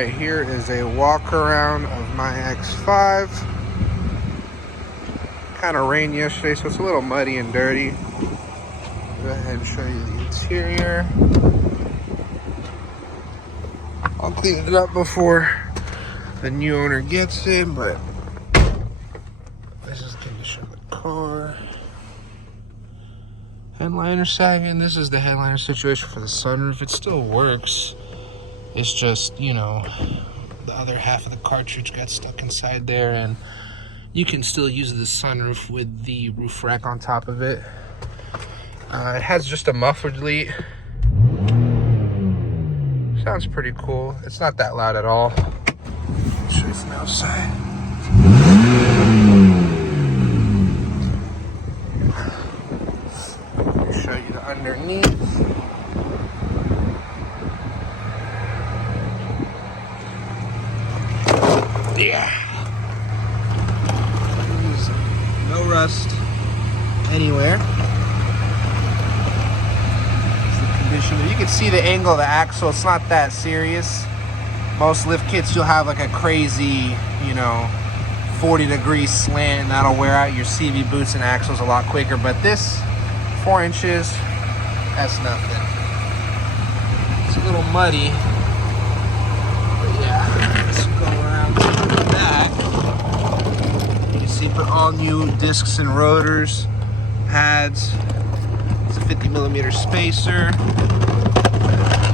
Alright, here is a walk around of my X5. Kind of rained yesterday, so it's a little muddy and dirty. Go ahead and show you the interior. I'll clean it up before the new owner gets it, but this is the condition of the car. Headliner sagging. This is the headliner situation for the sunroof. It still works. It's just, you know, the other half of the cartridge got stuck inside there, and you can still use the sunroof with the roof rack on top of it. It has just a muffler delete. Sounds pretty cool. It's not that loud at all. I'll show you from outside. I'll show you the underneath. Yeah. No rust anywhere. It's the condition. You can see the angle of the axle. It's not that serious. Most lift kits, you'll have like a crazy, you know, 40-degree slant, and that'll wear out your CV boots and axles a lot quicker. But this, 4 inches, that's nothing. It's a little muddy. But yeah, let's go around to the back. You can see for all new discs and rotors, pads. It's a 50mm spacer.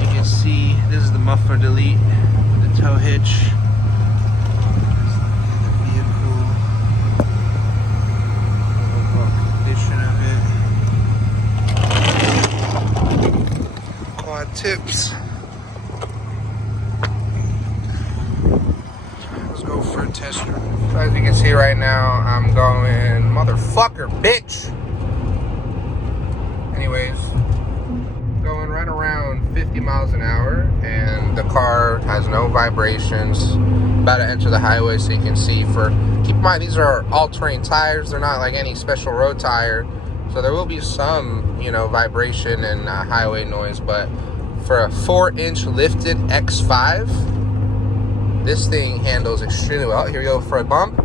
You can see this is the muffler delete with the tow hitch. The vehicle. Overall condition of it. Quad tips. Go for a test drive. So as you can see right now, I'm going motherfucker, bitch. Anyways, going right around 50 miles an hour, and the car has no vibrations. About to enter the highway, so you can see. Keep in mind, these are all-terrain tires. They're not like any special road tire, so there will be some, you know, vibration and highway noise. But for a 4-inch lifted X5, this thing handles extremely well. Here we go for a bump.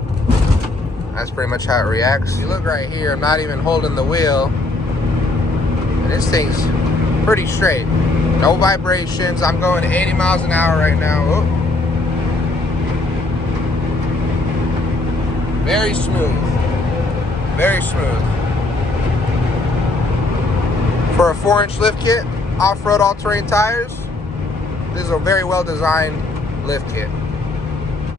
That's pretty much how it reacts. You look right here, I'm not even holding the wheel. And this thing's pretty straight. No vibrations. I'm going 80 miles an hour right now. Oh. Very smooth. Very smooth. For a 4-inch lift kit, off-road all-terrain tires, this is a very well-designed lift kit.